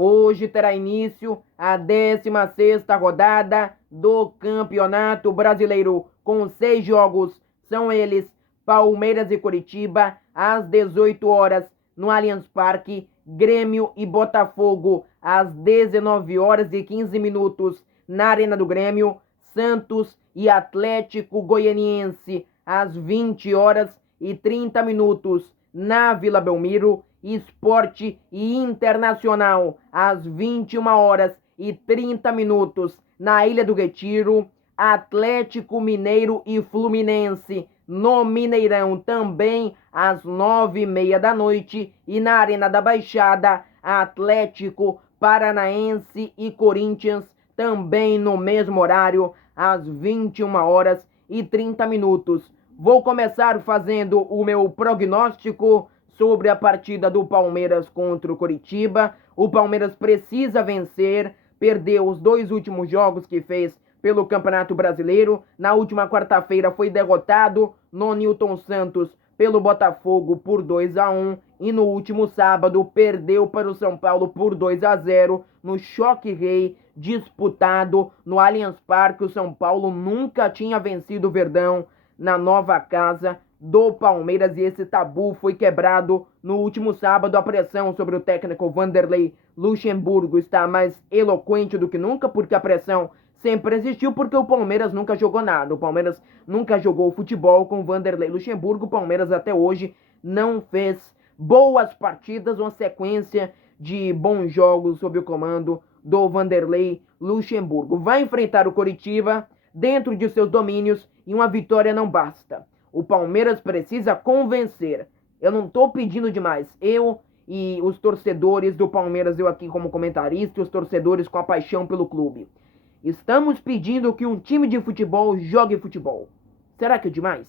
Hoje terá início a 16ª rodada do Campeonato Brasileiro, com 6 jogos. São eles: Palmeiras e Coritiba, às 18 horas, no Allianz Parque; Grêmio e Botafogo, às 19 horas e 15 minutos, na Arena do Grêmio; Santos e Atlético Goianiense, às 20 horas e 30 minutos, na Vila Belmiro; Sport e Internacional, às 21 horas e 30 minutos, na Ilha do Retiro; Atlético Mineiro e Fluminense, no Mineirão, também às 9h30 da noite, e na Arena da Baixada, Atlético Paranaense e Corinthians, também no mesmo horário, às 21 horas e 30 minutos. Vou começar fazendo o meu prognóstico sobre a partida do Palmeiras contra o Coritiba. O Palmeiras precisa vencer, perdeu os 2 últimos jogos que fez pelo Campeonato Brasileiro. Na última quarta-feira foi derrotado no Newton Santos pelo Botafogo por 2-1, e no último sábado perdeu para o São Paulo por 2-0 no Choque Rei, disputado no Allianz Parque. O São Paulo nunca tinha vencido o Verdão na nova casa do Palmeiras, e esse tabu foi quebrado no último sábado. A pressão sobre o técnico Vanderlei Luxemburgo está mais eloquente do que nunca, porque a pressão sempre existiu, porque o Palmeiras nunca jogou nada. O Palmeiras nunca jogou futebol com Vanderlei Luxemburgo. O Palmeiras até hoje não fez boas partidas, uma sequência de bons jogos sob o comando do Vanderlei Luxemburgo. Vai enfrentar o Coritiba dentro de seus domínios, e uma vitória não basta. O Palmeiras precisa convencer. Eu não estou pedindo demais. Eu e os torcedores do Palmeiras, eu aqui como comentarista, e os torcedores com a paixão pelo clube, estamos pedindo que um time de futebol jogue futebol. Será que é demais?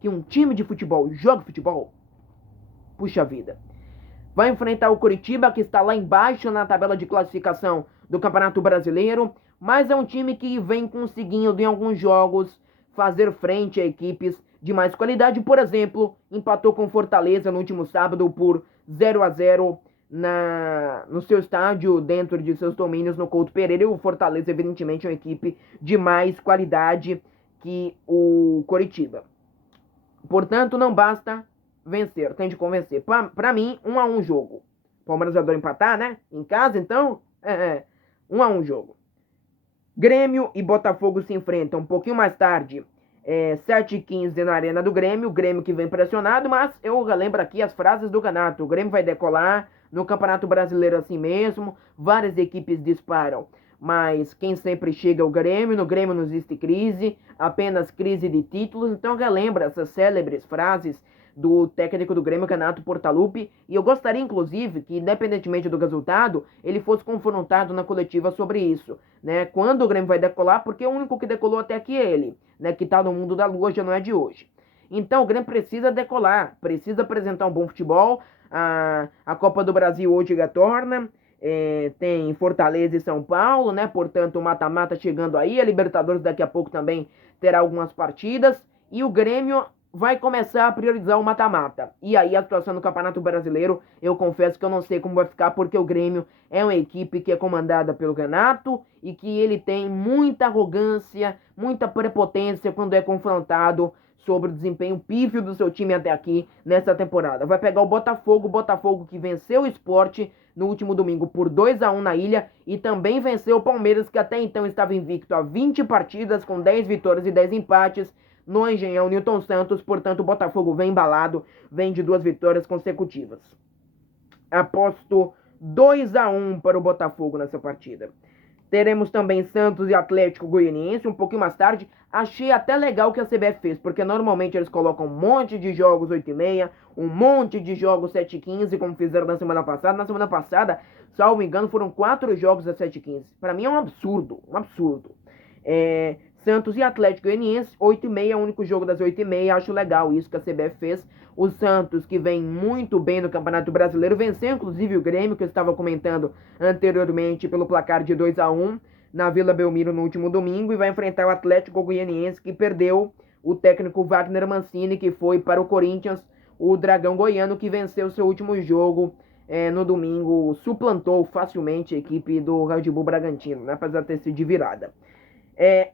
Que um time de futebol jogue futebol? Puxa vida. Vai enfrentar o Coritiba, que está lá embaixo na tabela de classificação do Campeonato Brasileiro, mas é um time que vem conseguindo em alguns jogos fazer frente a equipes de mais qualidade. Por exemplo, empatou com Fortaleza no último sábado por 0-0 no seu estádio, dentro de seus domínios, no Couto Pereira. E o Fortaleza, evidentemente, é uma equipe de mais qualidade que o Coritiba. Portanto, não basta vencer, tem de convencer. Pra mim, 1-1 jogo. Palmeiras adora empatar, né? Em casa, então, 1-1 jogo. Grêmio e Botafogo se enfrentam um pouquinho mais tarde, 7h15 na Arena do Grêmio. O Grêmio que vem pressionado, mas eu relembro aqui as frases do Renato: o Grêmio vai decolar no Campeonato Brasileiro assim mesmo. Várias equipes disparam, mas quem sempre chega é o Grêmio. No Grêmio não existe crise, apenas crise de títulos. Então relembra essas célebres frases do técnico do Grêmio, Renato Portaluppi, e eu gostaria, inclusive, que, independentemente do resultado, ele fosse confrontado na coletiva sobre isso, né? Quando o Grêmio vai decolar, porque o único que decolou até aqui é ele, né? Que tá no mundo da lua, já não é de hoje. Então o Grêmio precisa decolar, precisa apresentar um bom futebol. A Copa do Brasil hoje retorna, tem Fortaleza e São Paulo, né? Portanto, o mata-mata chegando aí. A Libertadores daqui a pouco também terá algumas partidas, e o Grêmio vai começar a priorizar o mata-mata. E aí a situação no Campeonato Brasileiro, eu confesso que eu não sei como vai ficar, porque o Grêmio é uma equipe que é comandada pelo Renato e que ele tem muita arrogância, muita prepotência quando é confrontado sobre o desempenho pífio do seu time até aqui nessa temporada. Vai pegar o Botafogo que venceu o Sport no último domingo por 2-1 na Ilha, e também venceu o Palmeiras, que até então estava invicto a 20 partidas, com 10 vitórias e 10 empates, no Engenhão Newton Santos. Portanto, o Botafogo vem embalado, vem de 2 vitórias consecutivas. Aposto 2-1 para o Botafogo nessa partida. Teremos também Santos e Atlético Goianiense um pouquinho mais tarde. Achei até legal o que a CBF fez, porque normalmente eles colocam um monte de jogos 8h30, um monte de jogos 7h15, como fizeram na semana passada. Na semana passada, salvo engano, foram 4 jogos às 7h15. Para mim é um absurdo, um absurdo. Santos e Atlético Goianiense, 8h30, o único jogo das 8h30. Acho legal isso que a CBF fez. O Santos, que vem muito bem no Campeonato Brasileiro, venceu inclusive o Grêmio, que eu estava comentando anteriormente, pelo placar de 2-1 na Vila Belmiro no último domingo, e vai enfrentar o Atlético Goianiense, que perdeu o técnico Wagner Mancini, que foi para o Corinthians, o Dragão Goiano, que venceu seu último jogo no domingo suplantou facilmente a equipe do Red Bull Bragantino, né, apesar de ter sido de virada.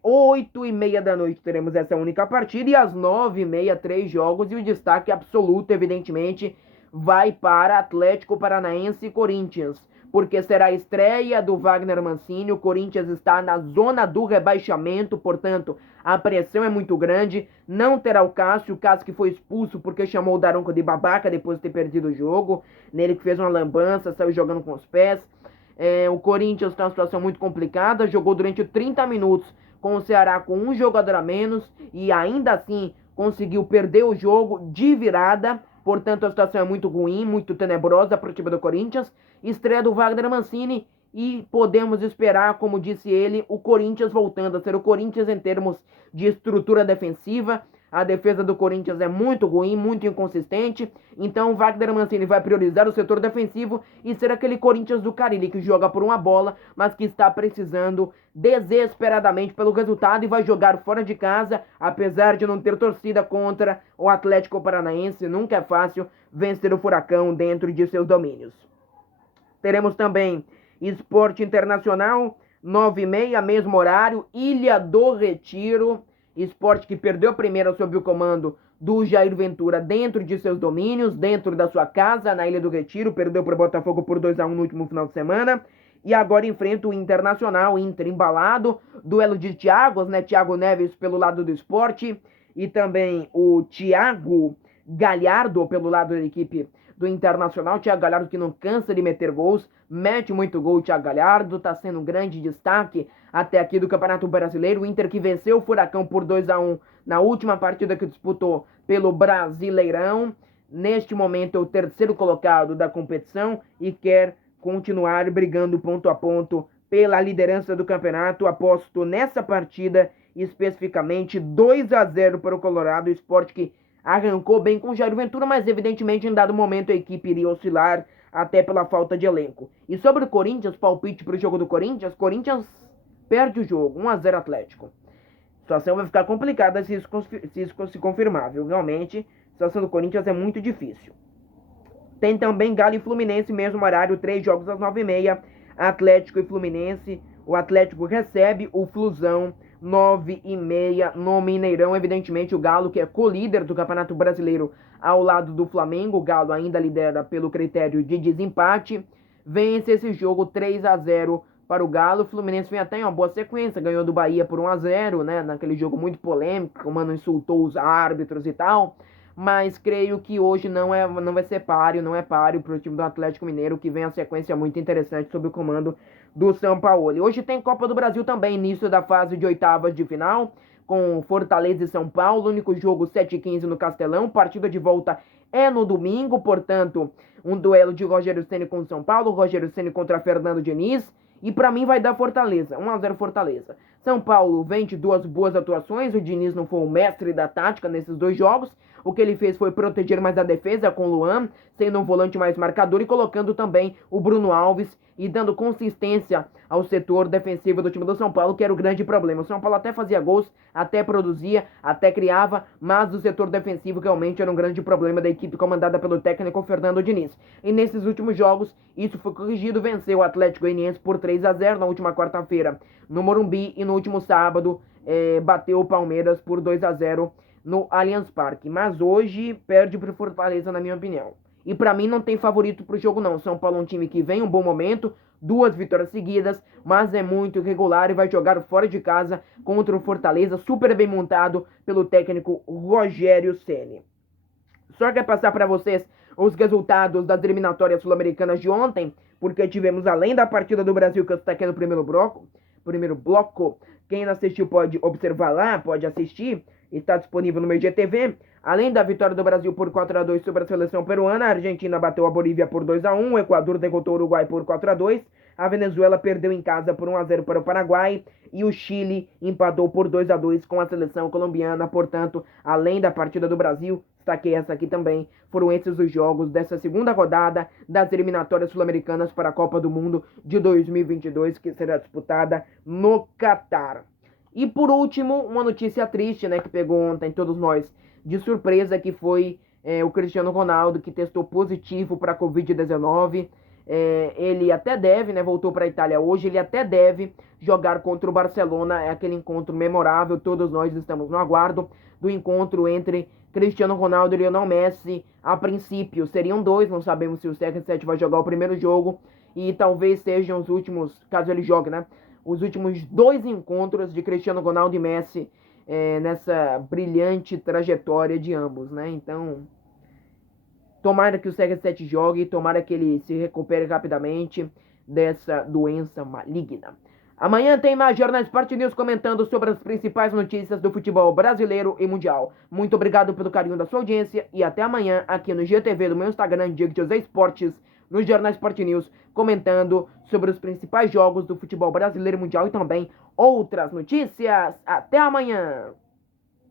8h30 da noite teremos essa única partida e às 9h30, 3 jogos, e o destaque absoluto, evidentemente, vai para Atlético Paranaense e Corinthians, porque será a estreia do Wagner Mancini. O Corinthians está na zona do rebaixamento, portanto, a pressão é muito grande. Não terá o Cássio que foi expulso porque chamou o Daronco de babaca depois de ter perdido o jogo. Nele que fez uma lambança, saiu jogando com os pés. O Corinthians está numa situação muito complicada, jogou durante 30 minutos com o Ceará com um jogador a menos e ainda assim conseguiu perder o jogo de virada. Portanto, a situação é muito ruim, muito tenebrosa para o time do Corinthians. Estreia do Wagner Mancini e podemos esperar, como disse ele, o Corinthians voltando a ser o Corinthians em termos de estrutura defensiva. A defesa do Corinthians é muito ruim, muito inconsistente. Então o Wagner Mancini vai priorizar o setor defensivo e ser aquele Corinthians do Carille que joga por uma bola, mas que está precisando desesperadamente pelo resultado e vai jogar fora de casa, apesar de não ter torcida contra o Atlético Paranaense. Nunca é fácil vencer o Furacão dentro de seus domínios. Teremos também Sport Internacional, 9h30, mesmo horário, Ilha do Retiro. Sport que perdeu a primeira sob o comando do Jair Ventura dentro de seus domínios, dentro da sua casa, na Ilha do Retiro. Perdeu para o Botafogo por 2-1 no último final de semana. E agora enfrenta o Internacional, Inter embalado. Duelo de Thiagos, né? Thiago Neves pelo lado do Sport. E também o Thiago Galhardo pelo lado da equipe do Internacional. Thiago Galhardo que não cansa de meter gols, mete muito gol. O Thiago Galhardo está sendo um grande destaque até aqui do Campeonato Brasileiro. O Inter que venceu o Furacão por 2-1 na última partida que disputou pelo Brasileirão. Neste momento é o terceiro colocado da competição e quer continuar brigando ponto a ponto pela liderança do campeonato. Aposto nessa partida especificamente 2-0 para o Colorado. O Sport que arrancou bem com o Jair Ventura, mas evidentemente em dado momento a equipe iria oscilar até pela falta de elenco. E sobre o Corinthians, palpite para o jogo do Corinthians perde o jogo, 1-0 Atlético. A situação vai ficar complicada se isso se confirmar, viu? Realmente, a situação do Corinthians é muito difícil. Tem também Galo e Fluminense, mesmo horário, 3 jogos às 9h30, Atlético e Fluminense. O Atlético recebe o Flusão, 9h30 no Mineirão. Evidentemente o Galo, que é co-líder do Campeonato Brasileiro ao lado do Flamengo. O Galo ainda lidera pelo critério de desempate. Vence esse jogo 3-0 para o Galo. O Fluminense vem até em uma boa sequência, ganhou do Bahia por 1-0, né, naquele jogo muito polêmico, o Mano insultou os árbitros e tal. Mas creio que hoje não vai ser páreo, não é páreo para o time do Atlético Mineiro, que vem a sequência muito interessante sob o comando do São Paulo. E hoje tem Copa do Brasil também, início da fase de oitavas de final, com Fortaleza e São Paulo, único jogo 7h15 no Castelão, partida de volta é no domingo, portanto, um duelo de Rogério Ceni com São Paulo, Rogério Ceni contra Fernando Diniz, e para mim vai dar Fortaleza, 1-0 Fortaleza. São Paulo vem de 2 boas atuações, o Diniz não foi o mestre da tática nesses 2 jogos, o que ele fez foi proteger mais a defesa com o Luan, sendo um volante mais marcador e colocando também o Bruno Alves e dando consistência ao setor defensivo do time do São Paulo, que era o grande problema. O São Paulo até fazia gols, até produzia, até criava, mas o setor defensivo realmente era um grande problema da equipe comandada pelo técnico Fernando Diniz. E nesses últimos jogos, isso foi corrigido, venceu o Atlético Goianiense por 3-0 na última quarta-feira no Morumbi e no último sábado bateu o Palmeiras por 2-0 no Allianz Parque. Mas hoje perde para o Fortaleza, na minha opinião. E para mim não tem favorito pro jogo não. São Paulo é um time que vem em um bom momento, 2 vitórias seguidas, mas é muito irregular e vai jogar fora de casa contra o Fortaleza, super bem montado pelo técnico Rogério Ceni. Só quero passar para vocês os resultados das eliminatórias sul-americanas de ontem, porque tivemos, além da partida do Brasil que eu destaquei no primeiro bloco, quem não assistiu pode observar lá, pode assistir, está disponível no meu IGTV. Além da vitória do Brasil por 4-2 sobre a seleção peruana, a Argentina bateu a Bolívia por 2-1, o Equador derrotou o Uruguai por 4-2, a Venezuela perdeu em casa por 1-0 para o Paraguai e o Chile empatou por 2-2 com a seleção colombiana. Portanto, além da partida do Brasil, destaquei essa aqui também, foram esses os jogos dessa segunda rodada das eliminatórias sul-americanas para a Copa do Mundo de 2022, que será disputada no Catar. E por último, uma notícia triste, né, que pegou ontem todos nós de surpresa, que foi o Cristiano Ronaldo, que testou positivo para a Covid-19. Ele até deve, né, voltou para a Itália hoje, ele até deve jogar contra o Barcelona, é aquele encontro memorável, todos nós estamos no aguardo do encontro entre Cristiano Ronaldo e Lionel Messi. A princípio seriam dois, não sabemos se o CR7 vai jogar o primeiro jogo, e talvez sejam os últimos, caso ele jogue, né, os últimos 2 encontros de Cristiano Ronaldo e Messi nessa brilhante trajetória de ambos, né? Então, tomara que o CR7 jogue, tomara que ele se recupere rapidamente dessa doença maligna. Amanhã tem mais Jornal Sport News comentando sobre as principais notícias do futebol brasileiro e mundial. Muito obrigado pelo carinho da sua audiência e até amanhã aqui no GTV do meu Instagram, Diego José Esportes, no Jornal Sport News, comentando sobre os principais jogos do futebol brasileiro e mundial e também outras notícias. Até amanhã!